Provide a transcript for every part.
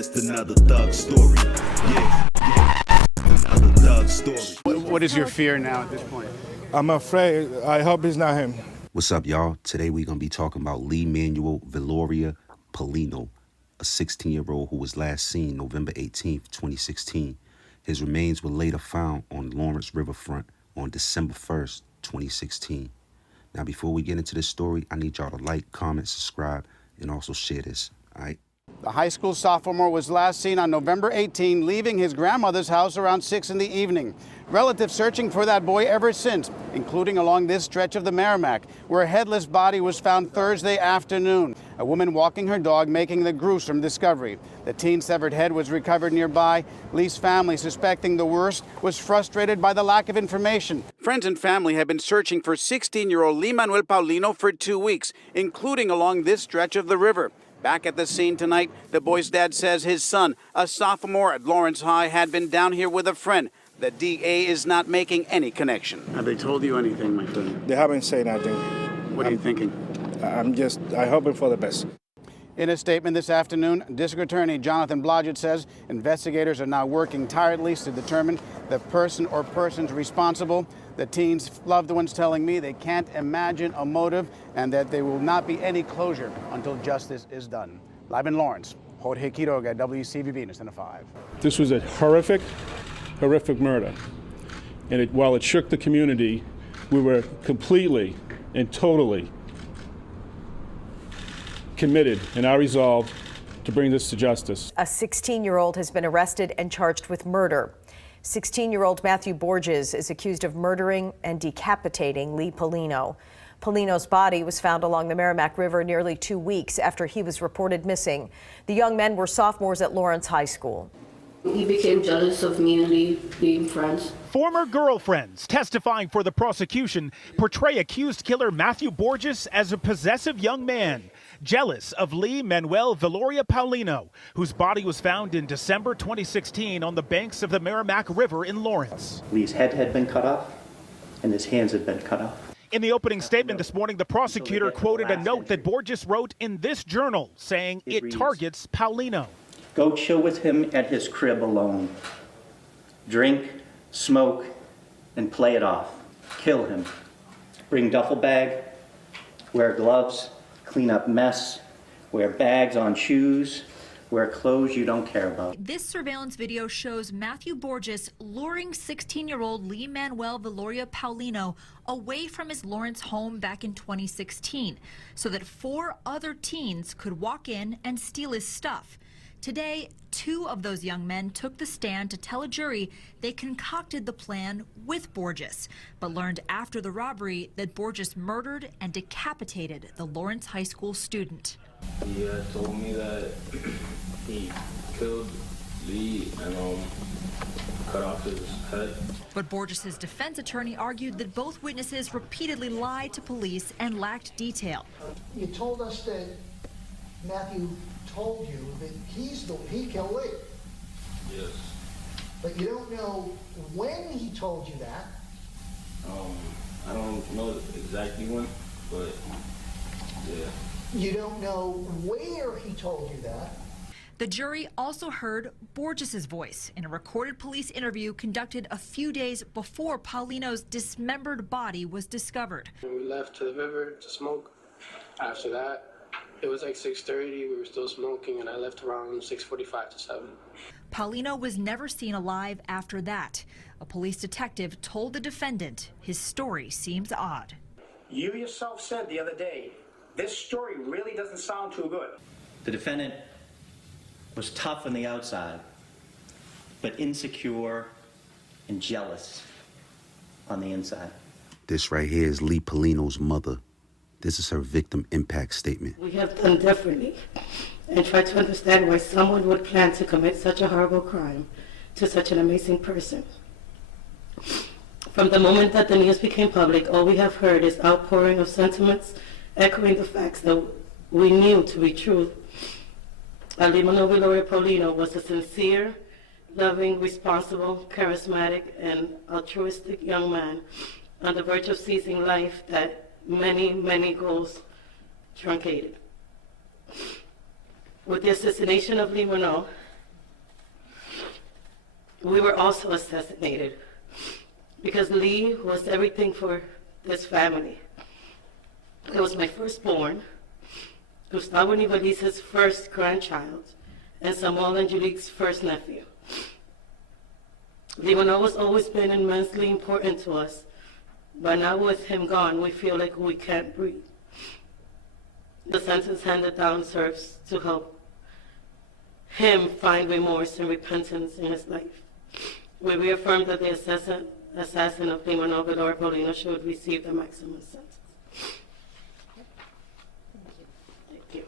just another thug story. Yeah, another thug story. What is your fear now at this point? I'm afraid. I hope it's not him. What's up, y'all? Today we're going to be talking about Manuel Viloria Paulino, a 16-year-old who was last seen November 18th, 2016. His remains were later found on Lawrence riverfront on December 1st, 2016. Now, before we get into this story, I need y'all to like, comment, subscribe, and also share this, all right? The high school sophomore was last seen on November 18, leaving his grandmother's house around 6 in the evening. Relatives searching for that boy ever since, including along this stretch of the Merrimack, where a headless body was found Thursday afternoon. A woman walking her dog making the gruesome discovery. The teen's severed head was recovered nearby. Lee's family, suspecting the worst, was frustrated by the lack of information. Friends and family have been searching for 16-year-old Manuel Paulino for 2 weeks, including along this stretch of the river. Back at the scene tonight, the boy's dad says his son, a sophomore at Lawrence High, had been down here with a friend. The DA is not making any connection. Have they told you anything, my friend? They haven't said anything. What are you thinking? I'm hoping for the best. In a statement this afternoon, District Attorney Jonathan Blodgett says investigators are now working tirelessly to determine the person or persons responsible. The teen's loved ones telling me they can't imagine a motive and that there will not be any closure until justice is done. Live in Lawrence, Jorge Quiroga, WCVB News Center 5. This was a horrific murder. And while it shook the community, we were completely and totally committed in our resolve to bring this to justice. A 16-year-old has been arrested and charged with murder. 16-year-old Matthew Borges is accused of murdering and decapitating Lee Paulino. Paulino's body was found along the Merrimack River nearly 2 weeks after he was reported missing. The young men were sophomores at Lawrence High School. He became jealous of me and Lee being friends. Former girlfriends testifying for the prosecution portray accused killer Matthew Borges as a possessive young man, jealous of Manuel Viloria Paulino, whose body was found in December 2016 on the banks of the Merrimack River in Lawrence. Lee's head had been cut off and his hands had been cut off. In the opening statement this morning, the prosecutor quoted a note that Borges wrote in this journal saying it targets Paulino. Go chill with him at his crib alone. Drink, smoke, and play it off. Kill him. Bring duffel bag, wear gloves, clean up mess, wear bags on shoes, wear clothes you don't care about. This surveillance video shows Matthew Borges luring 16-year-old Manuel Viloria Paulino away from his Lawrence home back in 2016 so that 4 other teens could walk in and steal his stuff. Today, 2 of those young men took the stand to tell a jury they concocted the plan with Borges, but learned after the robbery that Borges murdered and decapitated the Lawrence High School student. He told me that he killed Lee and cut off his head. But Borges' defense attorney argued that both witnesses repeatedly lied to police and lacked detail. You told us that Matthew told you that he killed Lee. Yes. But you don't know when he told you that. I don't know exactly when, but yeah. You don't know where he told you that. The jury also heard Borges' voice in a recorded police interview conducted a few days before Paulino's dismembered body was discovered. We left to the river to smoke. After that, it was like 6:30, we were still smoking, and I left around 6:45 to 7. Paulino was never seen alive after that. A police detective told the defendant his story seems odd. You yourself said the other day, this story really doesn't sound too good. The defendant was tough on the outside, but insecure and jealous on the inside. This right here is Lee Paulino's mother. This is her victim impact statement. We have done differently and tried to understand why someone would plan to commit such a horrible crime to such an amazing person. From the moment that the news became public, all we have heard is outpouring of sentiments echoing the facts that we knew to be true. Manuel Viloria Paulino was a sincere, loving, responsible, charismatic, and altruistic young man on the verge of seizing life that many goals truncated. With the assassination of Manuel, we were also assassinated because Lee was everything for this family. It was my firstborn, Gustavo Nivalise's first grandchild, and Samuel Angelique's first nephew. Lee Manuel has always been immensely important to us, but now with him gone, we feel like we can't breathe. The sentence handed down serves to help him find remorse and repentance in his life. We reaffirm that the assassin of Manuel Viloria Paulino should receive the maximum sentence. Thank you.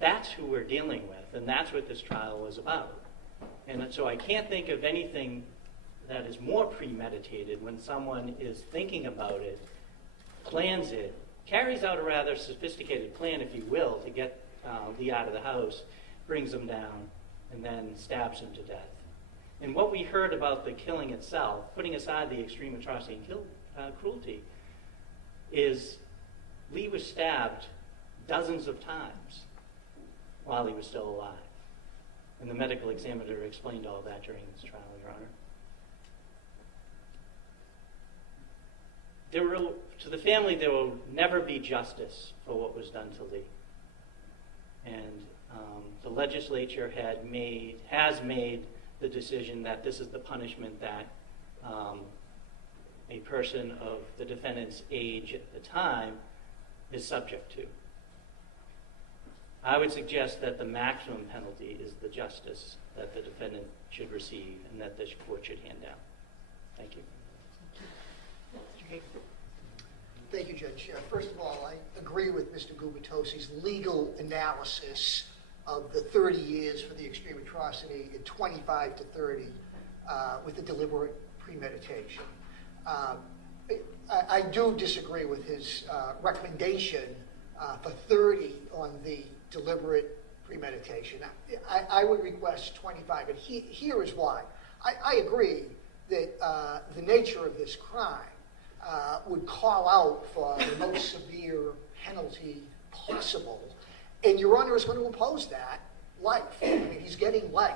That's who we're dealing with, and that's what this trial was about. And so I can't think of anything that is more premeditated when someone is thinking about it, plans it, carries out a rather sophisticated plan, if you will, to get Lee out of the house, brings him down, and then stabs him to death. And what we heard about the killing itself, putting aside the extreme atrocity and cruelty, is Lee was stabbed dozens of times while he was still alive. And the medical examiner explained all that during this trial, Your Honor. To the family, there will never be justice for what was done to Lee. And the legislature has made the decision that this is the punishment that a person of the defendant's age at the time is subject to. I would suggest that the maximum penalty is the justice that the defendant should receive and that this court should hand down. Thank you. Thank you, Judge. First of all, I agree with Mr. Gubitosi's legal analysis of the 30 years for the extreme atrocity and 25 to 30 with the deliberate premeditation. I do disagree with his recommendation for 30 on the deliberate premeditation. I would request 25, and here is why. I agree that the nature of this crime would call out for the most severe penalty possible, and Your Honor is going to impose that, life. I mean, he's getting life.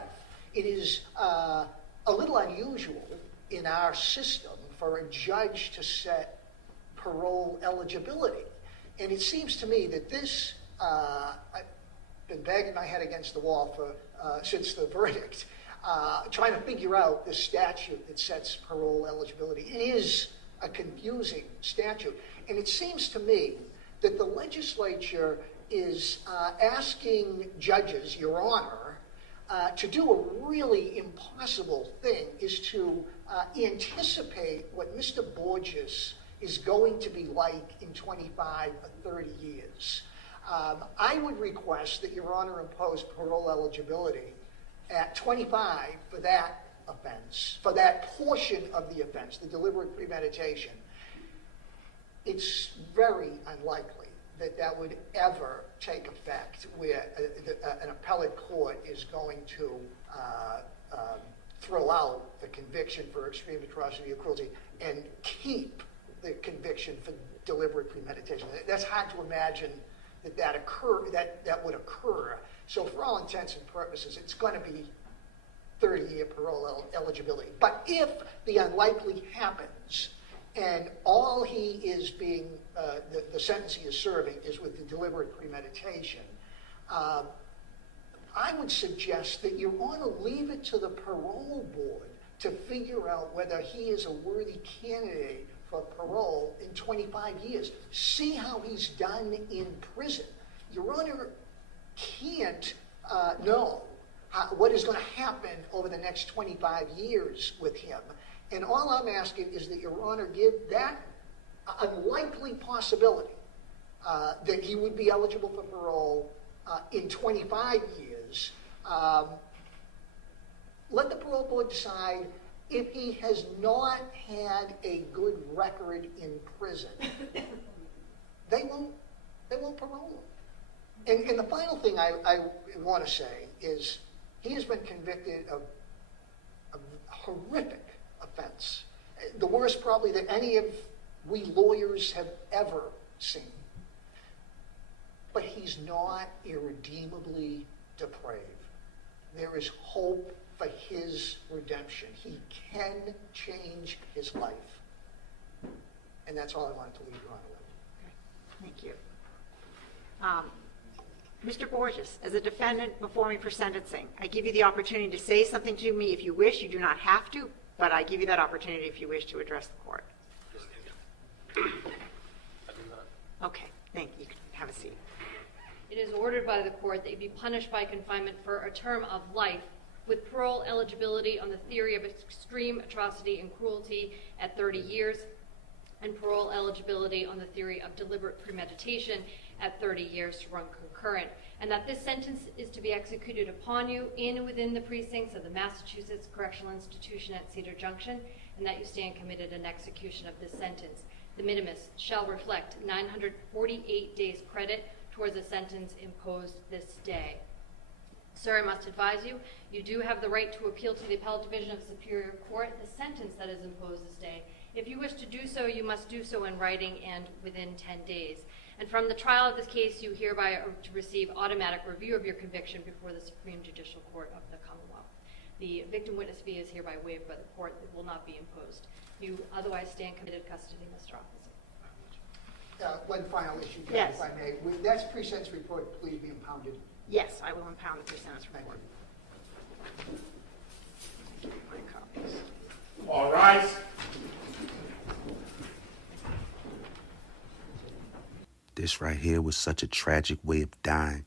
It is a little unusual in our system for a judge to set parole eligibility, and it seems to me that this, I've been banging my head against the wall since the verdict, trying to figure out the statute that sets parole eligibility. It is a confusing statute. And it seems to me that the legislature is asking judges, Your Honor, to do a really impossible thing, is to anticipate what Mr. Borges is going to be like in 25 or 30 years. I would request that Your Honor impose parole eligibility at 25 for that offense, for that portion of the offense, the deliberate premeditation. It's very unlikely that that would ever take effect where an appellate court is going to throw out the conviction for extreme atrocity or cruelty and keep the conviction for deliberate premeditation. That's hard to imagine that would occur. So for all intents and purposes, it's going to be 30-year parole eligibility. But if the unlikely happens and all he is being, the sentence he is serving is with the deliberate premeditation, I would suggest that you want to leave it to the parole board to figure out whether he is a worthy candidate for parole in 25 years. See how he's done in prison. Your Honor can't know what is going to happen over the next 25 years with him. And all I'm asking is that Your Honor give that unlikely possibility that he would be eligible for parole in 25 years. Let the parole board decide if he has not had a good record in prison. They won't parole him. And the final thing I want to say is he has been convicted of a horrific offense. The worst probably that any of we lawyers have ever seen. But he's not irredeemably depraved. There is hope for his redemption. He can change his life. And that's all I wanted to leave you on with. Thank you. Mr. Borges, as a defendant before me for sentencing, I give you the opportunity to say something to me if you wish. You do not have to, but I give you that opportunity if you wish to address the court. Okay, thank you. You can have a seat. It is ordered by the court that you be punished by confinement for a term of life with parole eligibility on the theory of extreme atrocity and cruelty at 30 years and parole eligibility on the theory of deliberate premeditation at 30 years to run concurrent, and that this sentence is to be executed upon you in and within the precincts of the Massachusetts Correctional Institution at Cedar Junction, and that you stand committed in execution of this sentence. The minimus shall reflect 948 days credit towards a sentence imposed this day. Sir, I must advise you, you do have the right to appeal to the Appellate Division of Superior Court the sentence that is imposed this day. If you wish to do so, you must do so in writing and within 10 days. And from the trial of this case, you hereby are to receive automatic review of your conviction before the Supreme Judicial Court of the Commonwealth. The victim witness fee is hereby waived by the court. It will not be imposed. You otherwise stand committed custody, Mr. Officer. One final issue, Judge, Yes. if I may. That's pre-sentence report, please be impounded. Yes, I will impound the pre-sentence report. Give you my copies. All rise. This right here was such a tragic way of dying.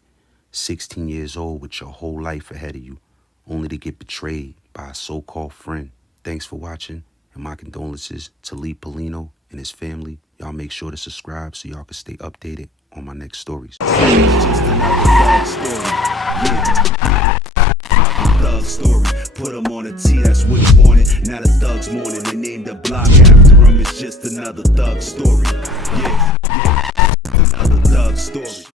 16 years old with your whole life ahead of you, only to get betrayed by a so-called friend. Thanks for watching, and my condolences to Lee Paulino and his family. Y'all make sure to subscribe so y'all can stay updated on my next stories. Thug story, put him on a T, that's what he wanted. Now the thugs mourning, they named the block after him. It's just another thug story. Yeah, another thug story.